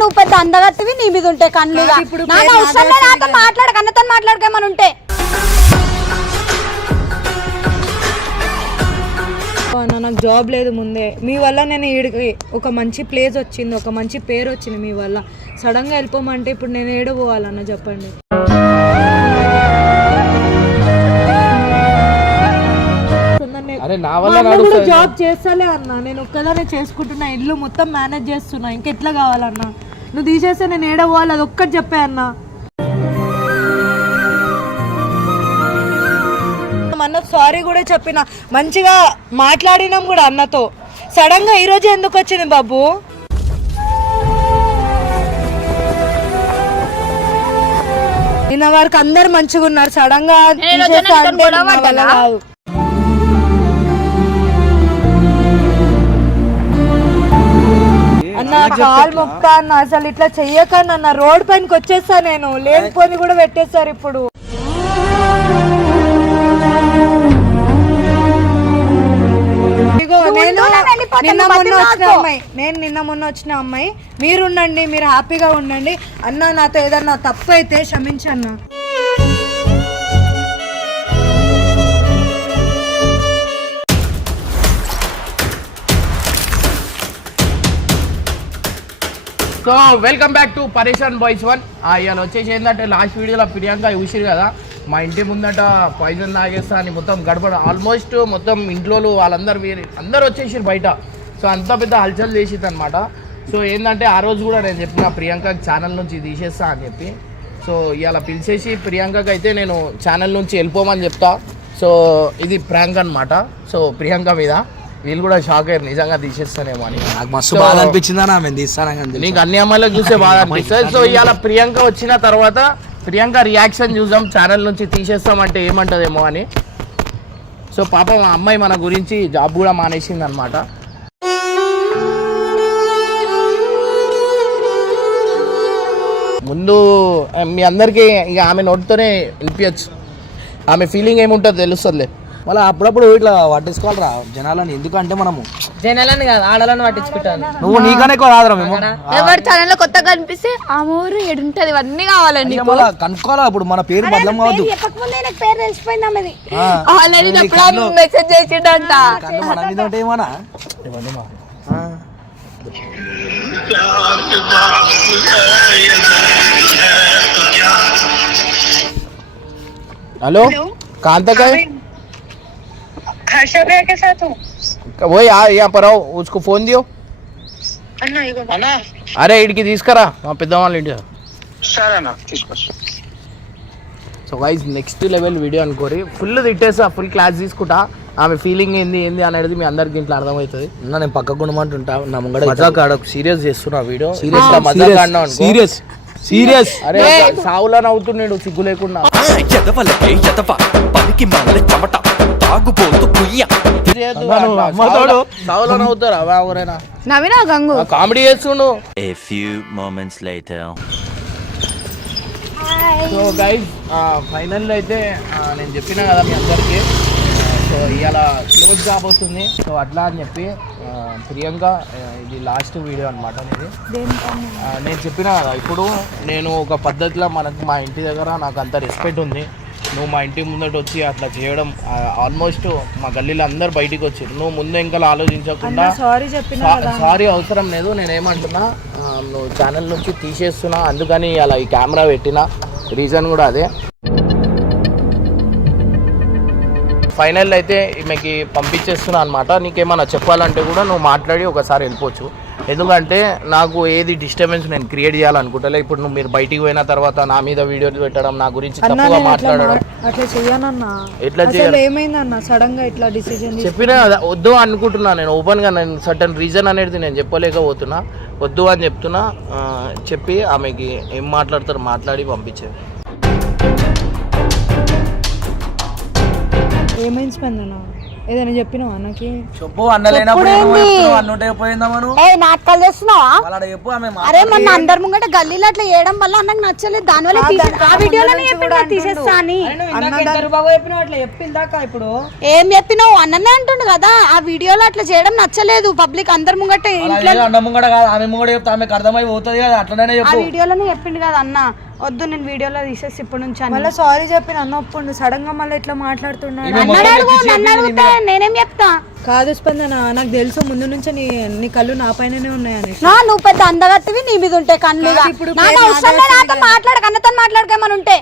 నువ్వు పెద్ద అందగత్తివి, నీ మీద ఉంటే కన్నుగా నాకు అవసరం లేదు. నాతో మాట్లాడక, అన్నతో మాట్లాడకేమని ఉంటే. నాకు జాబ్ లేదు ముందే, మీ వల్ల నేను ఈడికి ఒక మంచి ప్లేస్ వచ్చింది, ఒక మంచి పేరు వచ్చింది మీ వల్ల. సడన్ గా వెళ్ళిపోమంటే ఇప్పుడు నేను ఏడ పోవాలన్న చెప్పండి. జాబ్ చేస్తాలే అన్న, నేను ఒక్కదానే చేసుకుంటున్నా, ఇల్లు మొత్తం మేనేజ్ చేస్తున్నా, ఇంకెట్లా కావాలన్నా? నువ్వు తీసేస్తే నేను ఏడ పోవాలి, అది ఒక్కటి చెప్పే అన్న. అన్న సారీ కూడా చెప్పిన, మంచిగా మాట్లాడినాం కూడా అన్నతో. సడన్ గా ఈ రోజు ఎందుకు వచ్చింది బాబు? నిన్న వారికి అందరు మంచిగా ఉన్నారు, సడన్ గా కాదు. అన్న కాలు మొక్తా అన్న, అసలు ఇట్లా చెయ్యకన్నా అన్న. రోడ్ పైనకి వచ్చేస్తా నేను, లేనిపోని కూడా పెట్టేస్తారు ఇప్పుడు. నేను నిన్న మొన్న వచ్చిన అమ్మాయి, మీరుండండి, మీరు హ్యాపీగా ఉండండి అన్న. నాతో ఏదన్నా తప్పు అయితే క్షమించన్నా. సో వెల్కమ్ బ్యాక్ టు పరేషాన్ బాయ్స్ 1. ఇవాళ వచ్చేసి ఏంటంటే లాస్ట్ వీడియోలో ప్రియాంక చూసిరు కదా, మా ఇంటి ముందట పాయిజన్ తాగేస్తా అని మొత్తం గడపడ, ఆల్మోస్ట్ మొత్తం ఇంట్లో వాళ్ళందరూ అందరు వచ్చేసారు బయట. సో అంత పెద్ద హల్చల్ చేసింది అనమాట. సో ఏంటంటే ఆ రోజు కూడా నేను చెప్పిన ప్రియాంకకి ఛానల్ నుంచి తీసేస్తా అని చెప్పి. సో ఇవాళ పిలిచేసి ప్రియాంకకి అయితే నేను ఛానల్ నుంచి వెళ్ళిపోమని చెప్తా. సో ఇది ప్రాంక్ అనమాట. సో ప్రియాంక మీద వీళ్ళు కూడా షాక్ అయ్యారు, నిజంగా తీసేస్తానేమో అని. నాకు మస్తు బాధ అనిపించిందా, తీస్తాను. నీకు అన్ని అమ్మాయిలకు చూస్తే బాధ అనిపిస్తుంది. సో ఇవాళ ప్రియాంక వచ్చిన తర్వాత ప్రియాంక రియాక్షన్ చూద్దాం, ఛానల్ నుంచి తీసేస్తామంటే ఏమంటదేమో అని. సో పాపం ఆ అమ్మాయి మన గురించి జాబ్ కూడా మానేసింది అనమాట. ముందు మీ అందరికీ ఇక ఆమె నోటితోనే వినిపించచ్చు, ఆమె ఫీలింగ్ ఏముంటుందో తెలుస్తుందిలే. మళ్ళీ అప్పుడప్పుడు ఇట్లా పట్టించుకోవాలరా జనాలని, ఎందుకంటే మనము జనాలని కాదు ఆడలను పట్టించుకుంటాను. నువ్వు నీకనే ఎక్కువ రాదురా మేము. ఎవరి ఛానల్ లో కొత్తగా కనిపిస్తే ఆ ఊరు ఎడుంటది, ఇవన్నీ కావాలండి. కనుక్కోవాలా, ఇప్పుడు మన పేరు బదలం కావద్దు. పేరు తెలిసిపోయింది ఆమెది. మెసేజ్ చేసిండంట. మన మీద ఉంటే ఏమన్నా. हेलो कहाँ तक है? हर्षा भैया के साथ हूँ। वो यहाँ पर आओ, उसको फोन दियो. अरे इडकी తీసుకురా మా పెద్దవాళ్ళ ఇంటి. సరే అన్న తీసుకొస్తా. So guys next level video అనుకోరి, ఫుల్ తిట్టేసా, ఫుల్ క్లాస్ తీసుకుంటా. ఆమె ఫీలింగ్ ఏంది అనేది మీ అందరికి ఇంట్లో అర్థమవుతుంది. నేను పక్క గుణమంటుంటా, నా ముంగడ సీరియస్ చేస్తున్నా వీడియో. Serious serious. అరే సావులా నవ్వుతున్నాడు సిగ్గు లేకుండా. సావులా నవ్వుతారా ఎవరైనా? నవీనా గంగు కామెడీ చేస్తుండు. సో గైస్ ఫైనల్ అయితే నేను చెప్పినా కదా మీ అందరికీ, సో ఇవాళ క్లోజ్ కాబోతుంది. సో అట్లా అని చెప్పి ప్రియాంక ఇది లాస్ట్ వీడియో అనమాట. నేను చెప్పినా కదా, ఇప్పుడు నేను ఒక పద్ధతిలో మా ఇంటి దగ్గర నాకు అంత రెస్పెక్ట్ ఉంది. నువ్వు మా ఇంటి ముందట వచ్చి అట్లా చేయడం, ఆల్మోస్ట్ మా గల్లీలో అందరు బయటికి వచ్చారు. నువ్వు ముందు ఇంకా ఆలోచించకుండా సారీ అవసరం లేదు. నేనేమంటున్నా, నువ్వు ఛానల్ నుంచి తీసేస్తున్నా, అందుకని అలా ఈ కెమెరా పెట్టిన రీజన్ కూడా అదే. ఫైనల్ అయితే ఈమెకి పంపించేస్తున్నా అనమాట. నీకేమన్నా చెప్పాలంటే కూడా నువ్వు మాట్లాడి ఒకసారి వెళ్ళిపోవచ్చు. ఎందుకంటే నాకు ఏది డిస్టర్బెన్స్ నేను క్రియేట్ చేయాలనుకుంటలే. ఇప్పుడు నువ్వు మీరు బయటికి పోయిన తర్వాత నా మీద వీడియోలు పెట్టడం, నా గురించి తప్పుగా మాట్లాడడం, ఎట్లా చేయాలి చెప్పినా వద్దు అనుకుంటున్నా. నేను ఓపెన్గా నేను సర్టన్ రీజన్ అనేది నేను చెప్పలేకపోతున్నా, వద్దు అని చెప్తున్నా. చెప్పి ఆమెకి ఏం మాట్లాడతారు మాట్లాడి పంపించేది. ఏమైంది స్పందన? ఏదైనా చెప్పినావా అన్నకి? చెప్పు అన్న లేనప్పుడు అన్నుంటే పోయిందామను నాటకాలు చేస్తున్నావా? వాళ్ళ చెప్పు ఆమె అరే మొన్న అందరి ముంగట గల్లీలో అట్లా చేయడం వల్ల అన్నకు నచ్చలేదు, దాని వల్ల ఆ వీడియోలోనే చెప్పిండు తీసేస్తా అని. ఇప్పుడు ఏం చెప్పినావు? అన్ననే అంటుండు కదా ఆ వీడియోలో అట్లా చేయడం నచ్చలేదు, పబ్లిక్ అందరి ముంగట అన్న ముంగడ కాదు ఆమె ముంగడ చెప్తా ఆమెకు అర్థమై పోతుంది కదా, అట్లనే ఆ చెప్పు. వీడియోలోనే చెప్పిండు కదా అన్న, వద్దు నేను వీడియోలో తీసేసి ఇప్పటి నుంచి అని. మళ్ళీ సారీ చెప్పిన అన్న ఒప్పుడు సడన్ గా మళ్ళీ ఇట్లా మాట్లాడుతున్నాడు. నన్ను అడిగితే నేనేం చెప్తా? కాదు స్పందన, నాకు తెలుసు ముందు నుంచే నీ కళ్ళు నా పైననే ఉన్నాయని. నువ్వు పెద్ద అందగత్తివి, నీ మీద ఉంటే కళ్ళు. నాకు అవసరం లేదు, నాతో మాట్లాడక, అన్నతో మాట్లాడకేమని ఉంటే.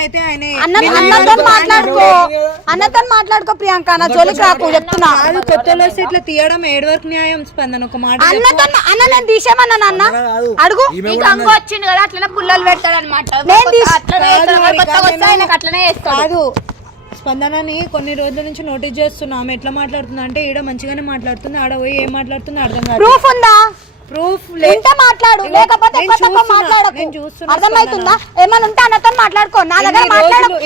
అయితే అన్నతో మాట్లాడుకో ప్రియాంక, నా జోలికి రాకు చెప్తున్నా. కొత్తలో వస్తే ఇట్లా తీయడం ఏడు వరకు న్యాయం స్పందన? ఒక మాట అన్న నేను తీసేమన్నా అన్న అడుగు. వచ్చింది కదా అట్లనే పుల్లలు పెడతాడు అనమాట. కాదు స్పందనని కొన్ని రోజుల నుంచి నోటీస్ చేస్తున్నా, ఆమె ఎట్లా మాట్లాడుతుంది అంటే ఈడ మంచిగానే మాట్లాడుతుంది, ఆడ పోయి ఏం మాట్లాడుతుంది అర్థం కాదు. ప్రూఫ్ ఉందా? ప్రూఫ్ ఉంటే మాట్లాడు, లేకపోతే మాట్లాడకు. అర్థమవుతుందా? ఏమన్నా ఉంటే అన్నతో మాట్లాడుకో, నా దగ్గర మాట్లాడకు.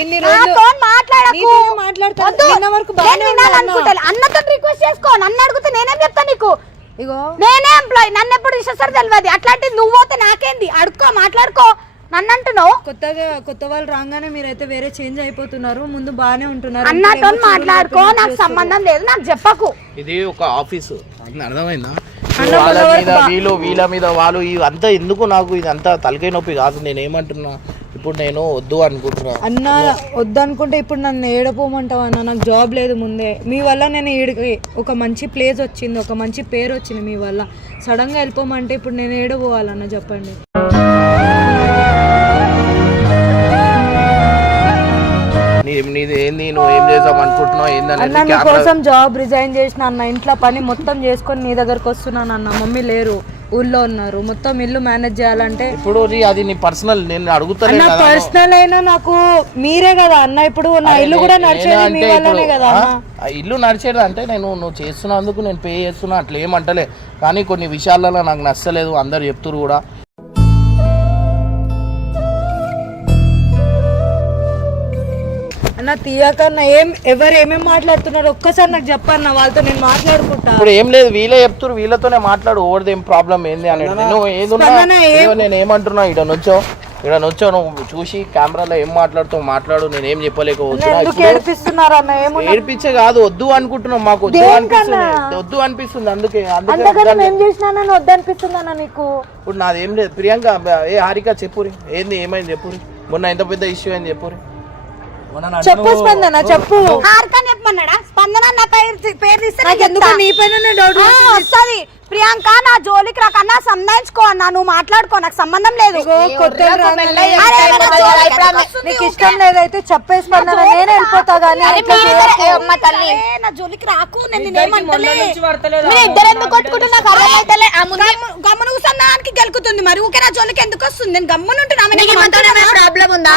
అన్నతో రిక్వెస్ట్ చేసుకో, నన్ను అడిగితే నేనేం చెప్తా నీకు? ఇగో నేనే ఎంప్లాయ్, నన్ను ఎప్పుడు విశ్వసారు తెలియదు. అట్లాంటిది నువ్వు పోతే నాకేంది? అడుక్కో, మాట్లాడుకో. నన్ను అంటున్నావు కొత్త వాళ్ళు రాగానే మీరైతే వేరే చేంజ్ అయిపోతున్నారు, ముందు బాగానే ఉంటున్నారు. అన్నతో మాట్లాడుకో, నాకు సంబంధం లేదు, నాకు చెప్పకు. ఇది ఒక ఆఫీసు, అర్థమైందా? వీళ్ళ మీద వాళ్ళు అంతా ఎందుకు? నాకు ఇది అంతా తలకాయ నొప్పి కాదు. నేను ఏమంటున్నా, ఇప్పుడు నేను వద్దు అనుకుంటున్నా. అన్న వద్దు అనుకుంటే ఇప్పుడు నన్ను ఏడపోమంటావు అన్న? నాకు జాబ్ లేదు ముందే, మీ వల్ల నేను ఈడికి ఒక మంచి ప్లేస్ వచ్చింది, ఒక మంచి పేరు వచ్చింది మీ వల్ల. సడన్ గా వెళ్ళిపోమంటే ఇప్పుడు నేను ఏడపోవాలన్న చెప్పండి. నీది ఏంది, నువ్వు ఏం చేద్దాం అనుకుంటున్నావు ఏందని కోసం జాబ్ రిజైన్ చేసిన అన్న, ఇంట్లో పని మొత్తం చేసుకొని నీ దగ్గరకు వస్తున్నాను అన్న. మమ్మీ లేరు, ఊళ్ళో ఉన్నారు, మొత్తం ఇల్లు మేనేజ్ చేయాలంటే ఇప్పుడు అది నీ పర్సనల్. నేను అడుగుతాను పర్సనల్ అయినా నాకు మీరే కదా అన్న, ఇప్పుడు నా ఇల్లు కూడా నడిచేది మీ వల్లనే కదా అన్న. ఇల్లు నడిచేది అంటే నువ్వు చేస్తున్నందుకు నేను పే చేస్తున్నా, అట్లా ఏమంటలే. కానీ కొన్ని విషయాలలో నాకు నచ్చలేదు, అందరు చెప్తురు కూడా. అన్న తీయక ఎవరు ఏమేమి మాట్లాడుతున్నారు ఒక్కసారి నాకు చెప్పన్న, వాళ్ళతో నేను మాట్లాడుకుంటా. ఇప్పుడు ఏం లేదు, వీళ్ళే చెప్తున్నారు, వీళ్ళతోనే మాట్లాడు. ఓవర్ది ఏం ప్రాబ్లం ఏంది అని. నువ్వు నేను ఏమంటున్నా, ఇక్కడ నుంచో నువ్వు చూసి కెమెరాలో ఏం మాట్లాడుతావు మాట్లాడు, నేను ఏం చెప్పలేకపోతున్నా. ఏడిపించే కాదు, వద్దు అనుకుంటున్నావు, మాకు వద్దు అనిపిస్తుంది అందుకే ఏం చేసినా వద్దు అనిపిస్తుందన్న నీకు. ఇప్పుడు నాదేం లేదు. ప్రియాంక ఏ హారిక చెప్పురి, ఏంది ఏమైంది చెప్పురి, మొన్న ఎంత పెద్ద ఇష్యూ అయింది చెప్పురి. చెప్పు స్పందన, చెప్పు. చెప్పమన్నాడా? స్పందన నా పేరు తీస్తే నీ పైన డౌట్ వస్తుంది. ప్రియాంక నా జోలికి రాకన్నా సంధాయించుకో అన్నా, నువ్వు మాట్లాడుకో, నాకు సంబంధం లేదు. నీకు ఇష్టం లేదైతే చెప్పేసి స్పందన, నేనే వెళ్ళిపోతా. కానీ నా జోలికి రాకు, నేను గమ్మును కూర్చున్నానికి గెలుకుతుంది. మరి ఊకే నా జోలికి ఎందుకు వస్తుంది? నేను గమ్మును ప్రాబ్లం ఉందా?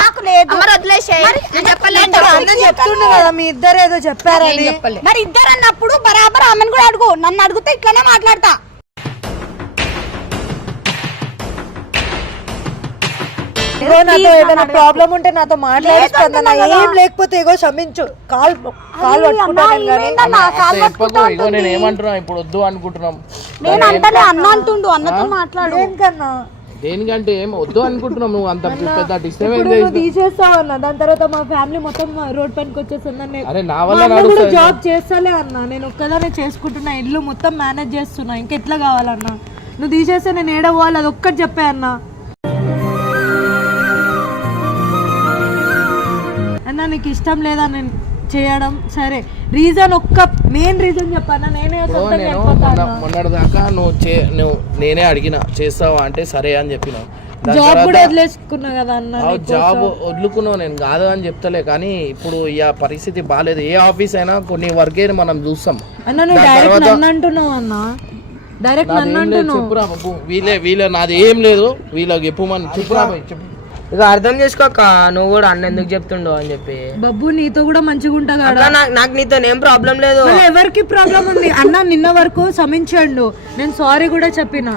చెప్తుండే కదా మీ ఇద్దరు ఏదో చెప్పారని. మరి ఇద్దరు అన్నప్పుడు బరాబర్ ఆమెను కూడా అడుగు, నన్ను అడిగితే ఇట్లానే మాట్లాడతా. నాతో ఏదైనా ప్రాబ్లం ఉంటే నాతో మాట్లాడుతున్నా, ఏం లేకపోతే ఇగో క్షమించు, కాల్ నేను ఏమంటున్నా, ఇప్పుడు వద్దు అనుకుంటున్నాం. నేను అంటే అన్న అంటుండు, అన్నతో మాట్లాడు. దేనికంటే ఏం వద్దు అనుకుంటున్నాం, నువ్వు అంత పెద్ద డిస్టర్బెన్స్ తీసేస్తావు అన్న. దాని తర్వాత మా ఫ్యామిలీ మొత్తం రోడ్ పైనకి వచ్చేసిందని. అరే నా వల్ల జాబ్ చేస్తాలే అన్న, నేను ఒక్కదానే చేసుకుంటున్నా, ఇల్లు మొత్తం మేనేజ్ చేస్తున్నా, ఇంకెట్లా కావాలన్నా? నువ్వు తీసేస్తే నేను ఏడ పోవాలి, అది ఒక్కటి చెప్పే అన్న. అన్న నీకు ఇష్టం లేదా నేను చేయడం, సరే రీజన్ ఒక్క మెయిన్ రీజన్ చెప్పన్నా. మొన్నటిదాకా నువ్వు నేనే అడిగిన చేస్తావా అంటే సరే అని చెప్పిన. జాబ్ కూడా వదిలేసుకున్నా కదా అన్న. జాబ్ వదులుకున్నావు, నేను కాదు అని చెప్తలే. కానీ ఇప్పుడు ఈ పరిస్థితి బాగాలేదు. ఏ ఆఫీస్ అయినా కొన్ని వర్కే మనం చూస్తాం అన్న. నువ్వు డైరెక్ట్ నన్ను అంటున్నావు అన్న, డైరెక్ట్ నన్ను అంటున్నావు. చెప్పురా బాబు, వీళ్ళే నాది ఏం లేదు, వీళ్ళకి చెప్పమని చెప్పురా చెప్పు. ఇక అర్థం చేసుకోక, నువ్వు కూడా అన్న ఎందుకు చెప్తుండో అని చెప్పి. బబ్బు నీతో కూడా మంచిగా ఉంటా కదా, నాకు నీతో ఏం ప్రాబ్లం లేదు. ఎవరికి ప్రాబ్లం ఉంది అన్న? నిన్న వరకు క్షమించండు, నేను సారీ కూడా చెప్పిన.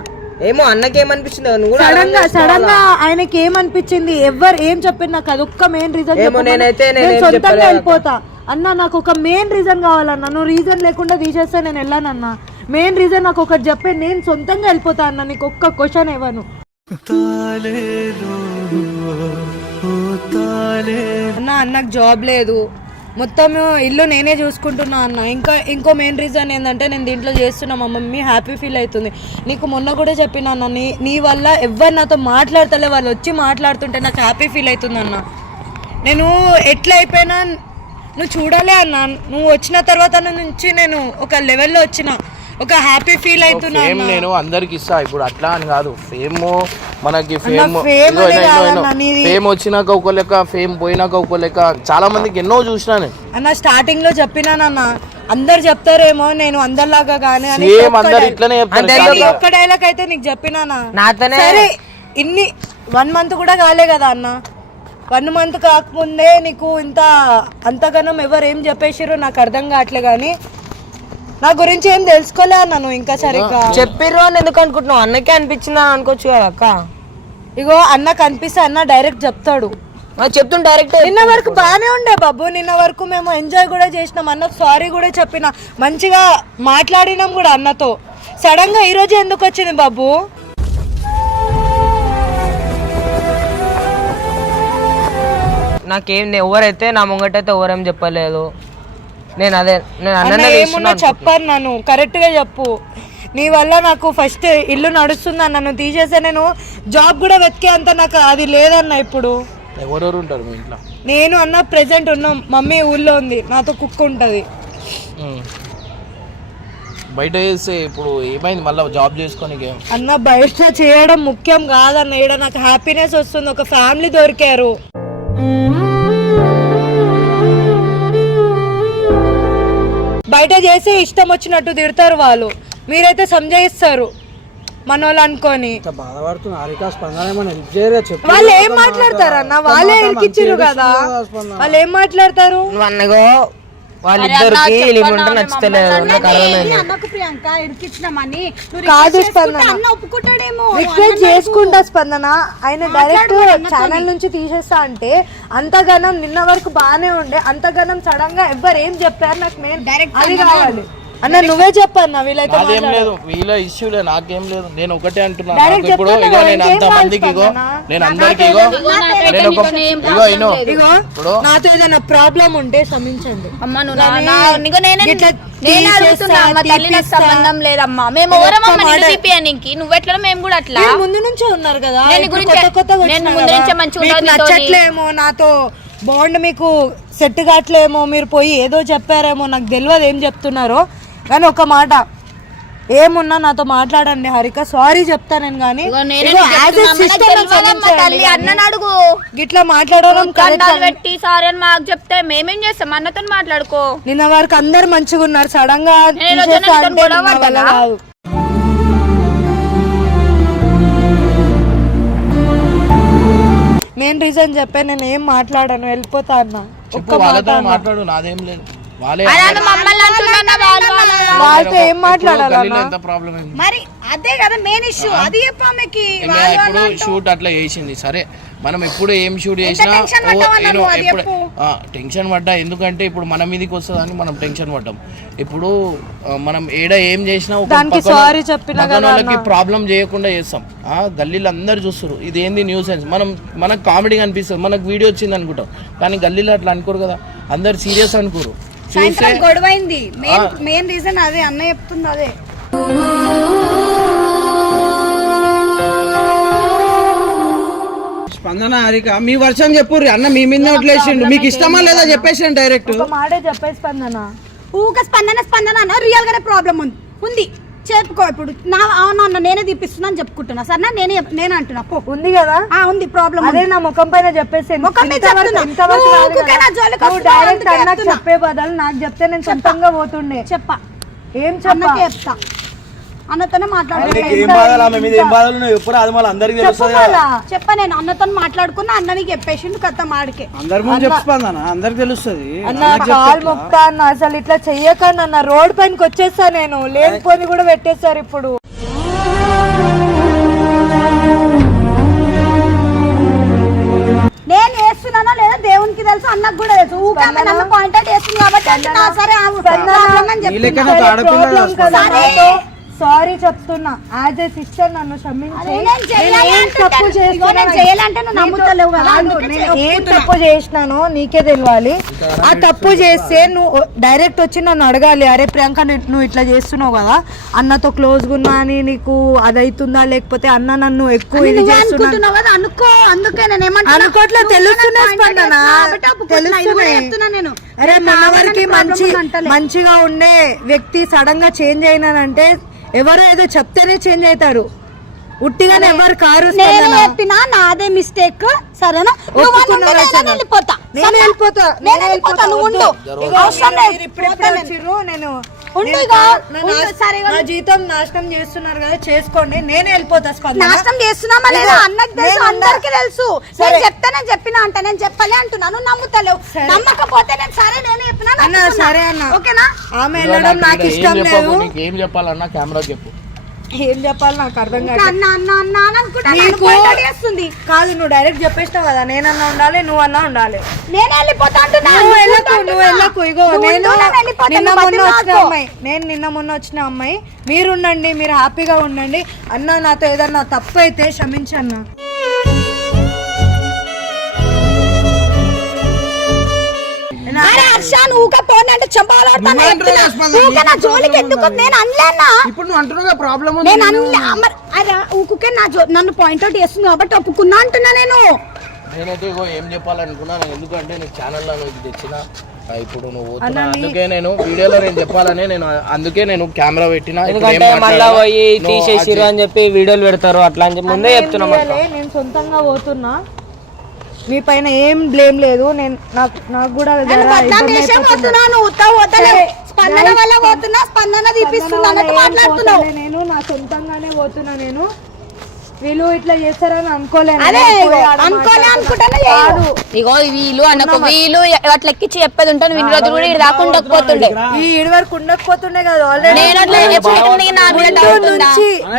ఏమో అన్నకేమనిపించింది నువ్వు కూడా సడన్ గా ఆయనకి ఏమనిపించింది ఎవరు ఏం చెప్పారు నాకు అదొక్క మెయిన్ రీజన్ ఏమో నేనైతే సొంతంగా వెళ్ళిపోతా అన్న. నాకు ఒక మెయిన్ రీజన్ కావాలన్నా. నువ్వు రీజన్ లేకుండా తీసేస్తే నేను వెళ్ళానన్నా. మెయిన్ రీజన్ నాకు ఒకటి చెప్పే, నేను సొంతంగా వెళ్ళిపోతా అన్న. నీకు ఒక్క క్వశ్చన్ ఇవ్వను అన్న. అన్నకు జాబ్ లేదు, మొత్తం ఇల్లు నేనే చూసుకుంటున్నా అన్న. ఇంకో మెయిన్ రీజన్ ఏంటంటే నేను దీంట్లో చేస్తున్నా, మా మమ్మీ హ్యాపీ ఫీల్ అవుతుంది. నీకు మొన్న కూడా చెప్పిన అన్న, నీ వల్ల ఎవరు నాతో మాట్లాడతలే, వాళ్ళు వచ్చి మాట్లాడుతుంటే నాకు హ్యాపీ ఫీల్ అవుతుంది అన్న. నేను ఎట్లా అయిపోయినా నువ్వు చూడాలి అన్న. నువ్వు వచ్చిన తర్వాత నుంచి నేను ఒక లెవెల్లో వచ్చిన, ఒక హ్యాపీ ఫీల్ అవుతున్నా. నేను అందరికి ఇస్తా, ఇప్పుడు అట్లా అని కాదు. ఫేమ్ మనకి ఫేమ్ వచ్చినాక ఒక లెక్క, ఫేమ్ పోయినాక ఒక లెక్క. చాలా మందికి ఎన్నో చూసినా అన్న. స్టార్టింగ్ లో చెప్పినానన్న, అందరు చెప్తారేమో నేను అందరిలాగా కానీ ఒక్క డైలాగ్ అయితే నీకు చెప్పినానా. సరే ఇన్ని 1 month కూడా కాలే కదా అన్న. 1 month కాకముందే నీకు అంతగానం ఎవరు ఏం చెప్పేసారో నాకు అర్థం కావట్లే. కానీ నా గురించి ఏం తెలుసుకోలే అన్న నువ్వు ఇంకా సరిగ్గా. చెప్పిర్రు అని ఎందుకు అనుకుంటున్నావు? అన్నకే అనిపించిందా అనుకోవచ్చు కదా అక్క. ఇగో అన్నకు అనిపిస్తే అన్న డైరెక్ట్ చెప్తాడు. చెప్తున్నా డైరెక్ట్. నిన్న వరకు బాగానే ఉండే బాబు, నిన్న వరకు మేము ఎంజాయ్ కూడా చేసినాం. అన్నకు సారీ కూడా చెప్పిన, మంచిగా మాట్లాడినాం కూడా అన్నతో. సడన్ గా ఈ రోజు ఎందుకు వచ్చింది బాబు? నాకేం ఎవరైతే నా ముంగటైతే ఎవరేం చెప్పలేదు. నేను ఏమున్నా చెప్పాను నన్ను కరెక్ట్ గా చెప్పు. నీ వల్ల నాకు ఫస్ట్ ఇల్లు నడుస్తుంది అన్న. నువ్వు తీసేస్తే నేను జాబ్ కూడా వెతికే అంత నాకు అది లేదన్న. ఇప్పుడు ఎవరెవరు ఉంటారు మీ ఇంట్లో? నేను అన్న ప్రెసెంట్ ఉన్నాం, మమ్మీ ఊళ్ళో ఉంది, నాతో కుక్క ఉంటది. బయట చేస్తే ఇప్పుడు ఏమైంది మళ్ళీ జాబ్ చేసుకోనికి? అన్న బయట చేయడం ముఖ్యం కాదన్న, ఈడ నాకు హ్యాపీనెస్ వస్తుంది. ఒక ఫ్యామిలీ దొరికారు. బయట చేసి ఇష్టం వచ్చినట్టు తిడతారు వాళ్ళు, మీరైతే సంజయిస్తారు మనోళ్ళు అనుకోని. వాళ్ళు ఏం మాట్లాడతారు అన్న? వాళ్ళే ఇరికిచ్చిరు కదా, వాళ్ళు ఏం మాట్లాడతారు? వాళ్ళిద్దరికి కాదు స్పందన, రిక్వెస్ట్ చేసుకుంటా స్పందన. ఆయన డైరెక్ట్ ఛానల్ నుంచి తీసేస్తా అంటే అంతగానం నిన్న వరకు బాగానే ఉండే, అంతగానం సడన్ గా ఎవ్వరు ఏం చెప్పారు నాకు మెయిన్ అది కావాలి అన్న. నువ్వే చెప్పన్నా వీళ్ళైతే వీళ్ళ ఇష్యూలే, నాకేం లేదు. నేను ఒకటే అంటున్నాను. ఇప్పుడు ఇగో నేను అంత మందికి ఇగో నేను అందరికి ఇగో ఇప్పుడు నాతో ఏదైనా ప్రాబ్లం ఉంటే క్షమించండి. సంబంధం లేదమ్మా, మేము నువ్వెట్లా మేము కూడా అట్లా ముందు నుంచే ఉన్నారు కదా, నచ్చట్లేమో నాతో బాండ్, మీకు సెట్ కావట్లేమో, మీరు పోయి ఏదో చెప్పారేమో, నాకు తెలియదు ఏం చెప్తున్నారో. కానీ ఒక మాట, ఏమున్నా నాతో మాట్లాడండి హరిక, సారీ చెప్తా నేను. కానీ గిట్లా మాట్లాడడం పెట్టి సారీ అని మాకు చెప్తే మేమేం చేస్తాం? అన్నతో మాట్లాడుకో. నిన్న వరకు అందరు మంచిగా ఉన్నారు, సడన్ గా కాదు. మెయిన్ రీజన్ చెప్పే, నేను ఏం మాట్లాడాను, వెళ్ళిపోతా అన్న. మాట్లాడు, నాదేం లేదు. వాళ్ళతో ఏం మాట్లాడాలి మరి? అదే కదా మెయిన్ ఇష్యూ, అది చెప్పామెకి. ఇప్పుడు షూట్ అట్లా చేసింది సరే, మనం ఎప్పుడు ఏం షూట్ చేసినా టెన్షన్ పడ్డా. ఎందుకంటే ఇప్పుడు మన మీదకి వస్తుందని మనం టెన్షన్ పడ్డాం. ఇప్పుడు మనం ఏడ ఏం చేసినా వాళ్ళకి ప్రాబ్లం చేయకుండా చేస్తాం. గల్లీలో అందరు చూస్తారు ఇది ఏంది న్యూస్ సెన్స్. మనకు కామెడీ అనిపిస్తుంది, మనకు వీడియో వచ్చింది అనుకుంటాం. కానీ గల్లీలో అట్లా అనుకోరు కదా, అందరు సీరియస్ అనుకోరు. గొడవైంది, మెయిన్ రీజన్ అదే, అన్న చెప్తుంది అదే. స్పందన హరిక మీ వర్షం చెప్పుర్రి అన్న, మీ మీద వదిలేసిండు. మీకు ఇష్టమా లేదా చెప్పేసి డైరెక్ట్ మాటే చెప్పేసి స్పందన. ఊక స్పందన స్పందన అన్న, రియల్ గానే ప్రాబ్లం ఉంది చెప్పుకో. ఇప్పుడు అవునన్న నేనే తీపిస్తున్నాను చెప్పుకుంటున్నా సరే, నేనే అంటున్నా ఉంది కదా, ఉంది ప్రాబ్లం. అదే నా ముఖం పైన చెప్పేసి డైరెక్ట్ అన్నకు చెప్పే బదులు నాకు చెప్తే నేను సొంతంగా పోతుండే. ఏం చెప్తా అన్నతోనే చెప్ప నేను అన్నతో మాట్లాడుకున్నా, అన్నకి చెప్పేసిండు కథ మాడికే. అందరికి తెలుస్తుంది అన్న. కాలు మొక్తా అన్న, అసలు ఇట్లా చెయ్యకండి అన్న. రోడ్ పైనకి వచ్చేస్తా నేను, లేనిపోని కూడా పెట్టేశారు ఇప్పుడు. నేను వేస్తున్నానో లేదో దేవునికి తెలుసు, అన్నకు కూడా తెలుసు. ఊకే నన్ను పాయింట్ అవుట్ చేస్తుంది కాబట్టి అంటున్నా. సరే ప్రాబ్లం అని చెప్తున్నా. సరే సారీ చెప్తున్నా, యాజ్ ఏ సిస్టర్ నన్ను క్షమించి. నేను చేయాలి అంటుంటే నేను చేయాలంటే నువ్వు నమ్ముతలేవు కదా. నేను ఏం తప్పు చేసినానో నీకే తెలియాలి. ఆ తప్పు చేస్తే నువ్వు డైరెక్ట్ వచ్చి నన్ను అడగాలి, అరే ప్రియాంక నువ్వు ఇట్లా చేస్తున్నావు కదా, అన్నతో క్లోజ్గా ఉన్నా అని నీకు అదైతుందా, లేకపోతే అన్న నన్ను ఎక్కువ ఇది చేస్తున్నా కదా అనుకో. అందుకే నేను అనుకోట్లా తెలుస్తున్నా నేను. అరే మన వరకు మంచిగా ఉండే వ్యక్తి సడన్ గా చేంజ్ అయినానంటే ఎవరో ఏదో చెప్తేనే చేంజ్ అవుతారు, ఉట్టిగానే ఎవరు కారు. చెప్పినా నాదే మిస్టేక్, సరేనా? నా జీతం నాశనం చేస్తున్నారు కదా, చేసుకోండి, నేనే వెళ్ళిపోతా. నాశనం చేస్తున్నామా లేదా అన్నకు తెలుసు, అందరికి తెలుసు. నేను చెప్తే నేను చెప్పినా అంట, నేను చెప్పలే అంటున్నాను, నమ్ముతలేవు. నమ్మకపోతే నేను సరే నేనే చెప్పినా. సరే అన్న, ఓకేనా? ఆమె వెళ్ళడం నాకు ఇష్టం లేదు. ఏం చెప్పాలన్నా కెమెరా చెప్పు. ఏం చెప్పాలి నాకు అర్థం కాదు. చేస్తుంది కాదు, నువ్వు డైరెక్ట్ చెప్పేస్తావు కదా, నేనన్నా ఉండాలి, నువ్వన్నా ఉండాలి. నేను వెళ్ళిపోతా అంటున్నా. నువ్వు వెళ్ళకు. ఇగో నేను నిన్న మొన్న వచ్చిన అమ్మాయి, మీరు ఉండండి, మీరు హ్యాపీగా ఉండండి. అన్న నాతో ఏదన్నా తప్పు అయితే క్షమించన్నా. ఇప్పుడు నువ్వు అంటున్నావు ప్రాబ్లం నన్ను పాయింట్అవుట్ చేస్తుంది కాబట్టి ఒప్పుకున్నా అంటున్నా నేను. నేనైతే ఏం చెప్పాలనుకున్నాను, ఎందుకంటే నీకు ఛానల్లో ఇది తెచ్చిన ఇప్పుడు నువ్వు అందుకే నేను వీడియోలో నేను చెప్పాలని నేను అందుకే నేను కెమెరా పెట్టిన. ఎందుకంటే మళ్ళా పోయి తీసేసిరు అని చెప్పి వీడియోలు పెడతారు, అట్లా అని చెప్పి ముందే చెప్తున్నా. నేను సొంతంగా పోతున్నా, మీ పైన ఏం బ్లేమ్ లేదు. నేను నాకు కూడా స్పందన వల్ల పోతున్నా, స్పందన తీపిస్తున్నా మాట్లాడుతున్నావు. నేను నా సొంతంగానే పోతున్నా. నేను వీళ్ళు ఇట్లా చేస్తారని అనుకోలేను. ఇగో వీళ్ళు అనకు, వీళ్ళు అట్లా ఎక్కించి చెప్పేది ఉంటాను. వీళ్ళ రోజు కూడా ఇది రాకుండా పోతుండే, ఈ ఇడి వరకు ఉండకపోతుండే కదా. ఆల్రెడీ నేను అట్లా నా మీద డౌట్ ఉందా,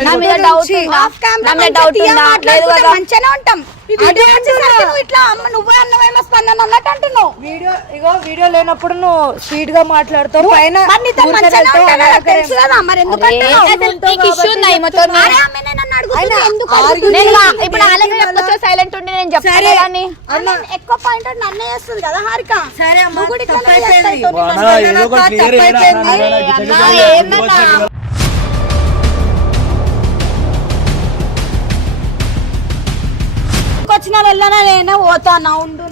నా మీద డౌట్ ఉందా, నా మీద డౌట్ ఉందా? లేదు కదా, మంచిగానే ఉంటాం. నువ్వే అన్నవేమో స్పందన అన్నట్టు అంటున్నావు. వీడియో లేనప్పుడు నువ్వు స్వీట్ గా మాట్లాడుతావు, పైన సైలెంట్ ఉండి నేను చెప్తాను. ఎక్కువ పాయింట్ నన్నే చేస్తుంది కదా హారిక. సరే అమ్మా, వచ్చిన వాళ్ళనే నేనే పోతానా. ఉండు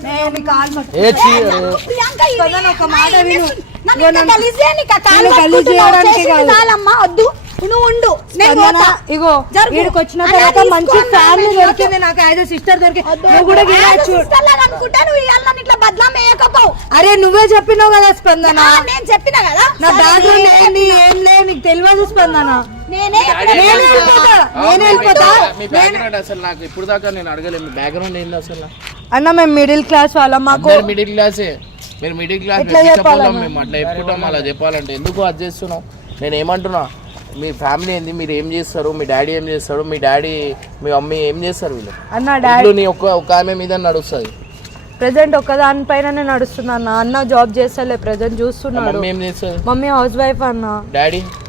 ఒక మాట విను. వద్దు నువ్వు ఉండు. ఇగో వీడికి వచ్చిన తర్వాత మంచి ఫ్యామిలీ దొరికింది నాకు, ఐదో సిస్టర్ దొరికింది. ఇట్లా బదలాం వేయకపోవు. అరే నువ్వే చెప్పినావు కదా స్పందన, నేను చెప్పినా కదా నా బ్యాక్గ్రౌండ్ ఏంది ఏం లేదు నీకు తెలియదు స్పందన. అసలు నాకు ఇప్పుడు దాకా నేను అడగలేదు మీ బ్యాక్గ్రౌండ్ ఏంది అసలు. అన్న మేము మిడిల్ క్లాస్ వాళ్ళం, మాకు మిడిల్ క్లాసే. మీరు మిడిల్ క్లాస్ మేము అట్లా చెప్పుకుంటాం. అలా చెప్పాలంటే ఎందుకు అది చేస్తున్నావు? నేను ఏమంటున్నా, మీ ఫ్యామిలీ ఏంది, మీరు ఏం చేస్తారు, మీ డాడీ ఏం చేస్తాడు, మీ డాడీ మీ మమ్మీ ఏం చేస్తారు? వీళ్ళు అన్న డాడీ నీ ఒక ఆమె మీద నడుస్తుంది. ప్రెసెంట్ ఒక దానిపైన నడుస్తున్నా. అన్న జాబ్ చేస్తలే, ప్రెసెంట్ చూస్తున్నాడు. మమ్మీ హౌస్ వైఫ్ అన్న.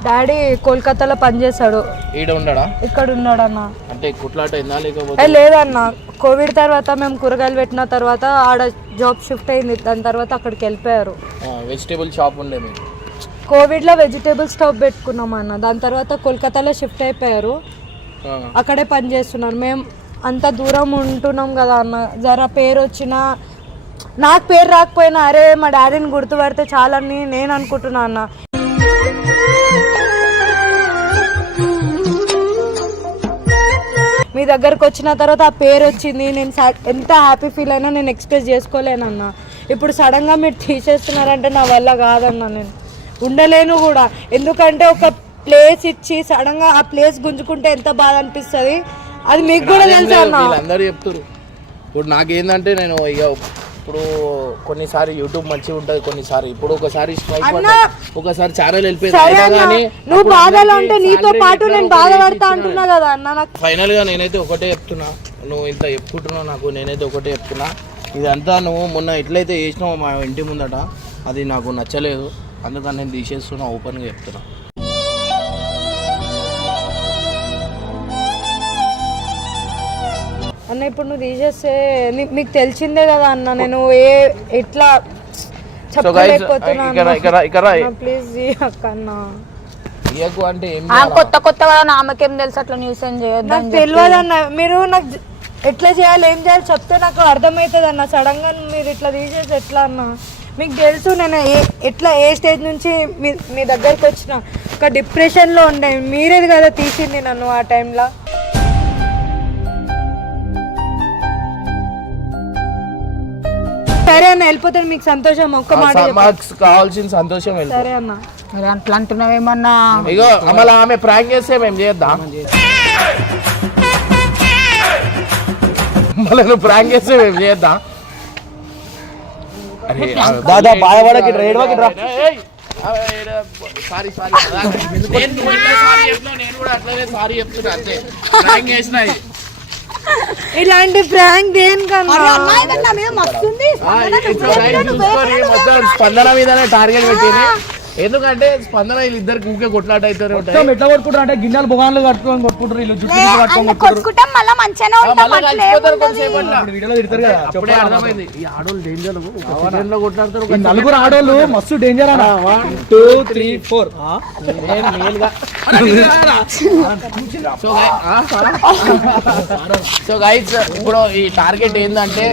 డాడీ కోల్కతాలో పనిచేస్తాడు. ఈడ ఉండడా? ఇక్కడ ఉన్నాడు అన్న. అంటే కుట్లాట అయిందా లేకపోతే? లేదన్న, కోవిడ్ తర్వాత మేము కూరగాయలు పెట్టిన తర్వాత ఆడ జాబ్ షిఫ్ట్ అయింది, దాని తర్వాత అక్కడికి వెళ్ళిపోయారు. వెజిటేబుల్ షాప్ ఉండే మీకు? కోవిడ్లో వెజిటేబుల్ స్టాప్ పెట్టుకున్నాం అన్న, దాని తర్వాత కోల్కతాలో షిఫ్ట్ అయిపోయారు, అక్కడే పని చేస్తున్నారు. మేము అంత దూరం ఉంటున్నాం కదా అన్న, జర పేరు వచ్చినా నాకు పేరు రాకపోయినా అరే మా డాడీని గుర్తుపడితే చాలని నేను అనుకుంటున్నా అన్న. మీ దగ్గరకు వచ్చిన తర్వాత ఆ పేరు వచ్చింది, నేను ఎంత హ్యాపీ ఫీల్ అయినా నేను ఎక్స్ప్రెస్ చేసుకోలేనన్నా. ఇప్పుడు సడన్గా మీరు తీసేస్తున్నారంటే నా వల్ల కాదన్నా, నేను ఉండలేను కూడా. ఎందుకంటే ఒక ప్లేస్ ఇచ్చి సడన్గా ఆ ప్లేస్ గుంజుకుంటే ఎంత బాధ అనిపిస్తుంది, అది మీకు కూడా తెలుసు అన్న. అందరూ చెప్తారు. ఇప్పుడు నాకేందంటే నేను ఇక ఇప్పుడు కొన్నిసారి యూట్యూబ్ మంచిగా ఉంటుంది, కొన్నిసారి ఇప్పుడు ఒకసారి స్ట్రైక్ ఒకసారి ఛానల్ వెళ్ళిపోయింది. సరే అయినా అన్న, కానీ నువ్వు బాధలో ఉంటే నీతో పాటు నేను బాధపడతా అంటున్నా కదా అన్న. నాకు ఫైనల్ గా నేనైతే ఒకటే చెప్తున్నా, నువ్వు ఇంత చెప్పుకుంటున్నావు నాకు, నేనైతే ఒకటే చెప్తున్నా, ఇదంతా నువ్వు మొన్న ఎట్లయితే చేసినావు మా ఇంటి ముందట అది నాకు నచ్చలేదు, అందుకని నేను తీసేస్తున్నా, ఓపెన్గా చెప్తున్నా. అన్న ఇప్పుడు నువ్వు తీసేస్తే మీకు తెలిసిందే కదా అన్న, నేను ఎట్లా చెప్పలేకపోతున్నా. ప్లీజ్ అక్క అన్న. ఇయ్యకు అంటే ఏం కొత్త కొత్తగా ఆమెకేం తెలుసు అట్లా న్యూస్ ఏం చేయొద్దు. నాకు తెలియదు అన్న, మీరు నాకు ఎట్లా చేయాలి ఏం చేయాలి చెప్తే నాకు అర్థమవుతుంది అన్న. సడన్ గా మీరు ఇట్లా తీసేసి ఎట్లా అన్న? మీకు తెలుసు నేను ఎట్లా ఏ స్టేజ్ నుంచి మీ దగ్గరికి వచ్చిన, ఒక డిప్రెషన్లో ఉండే, మీరేది కదా తీసింది నన్ను ఆ టైంలో. సరే అన్న వెళ్ళిపోతాను, మీకు సంతోషం ఒక్క మాట మాకు కావాల్సిన సంతోషం వెళ్ళి. సరే అన్న. అట్లా అంటున్నావేమన్నా? ఇగో మళ్ళీ ఆమె ప్రాంక్ చేస్తే మేము చేద్దాం, మళ్ళీ నువ్వు ప్రాంక్ చేస్తే మేము చేద్దాం. దాదా బాధపడకి ఏడవకి రా. సారీ సారీ నేను కూడా అట్లనే సారీ చెప్తున్నా, అంతే ప్రాంక్ చేసిన. ఇలాంటి ప్రాంక్ దేనికన్నా? స్పందన మీదనే టార్గెట్ పెట్టింది, ఎందుకంటే స్పందన వీళ్ళిద్దరికి ఊకే కొట్లాట అవుతారు. ఎట్లా కొట్టుకుంటారు అంటే గిన్నెలు బొగాన్లు కట్టుకొని కొట్టుకుంటారు, వీళ్ళు జుట్టు కట్టుకొని కొట్టుకుంటాం మళ్ళీ మంచిగానే ఉంటాం. వీడియోలో తిడతారు కదా. అప్పుడే అర్థమైంది ఈ ఆడోళ్ళు డేంజర్, లో కొట్లాడతారు. ఈ నలుగురు ఆడోళ్ళు మస్తు డేంజర్ అన్న. 1 2 3 4 సో గైస్ ఇప్పుడు ఈ టార్గెట్ ఏంటంటే,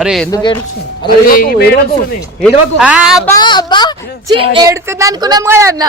అరే ఎందుకు ఏడుస్తుంది? ఏడవకు. అబ్బా అబ్బా ఏడుతుంది అనుకున్నాం కదా అన్న.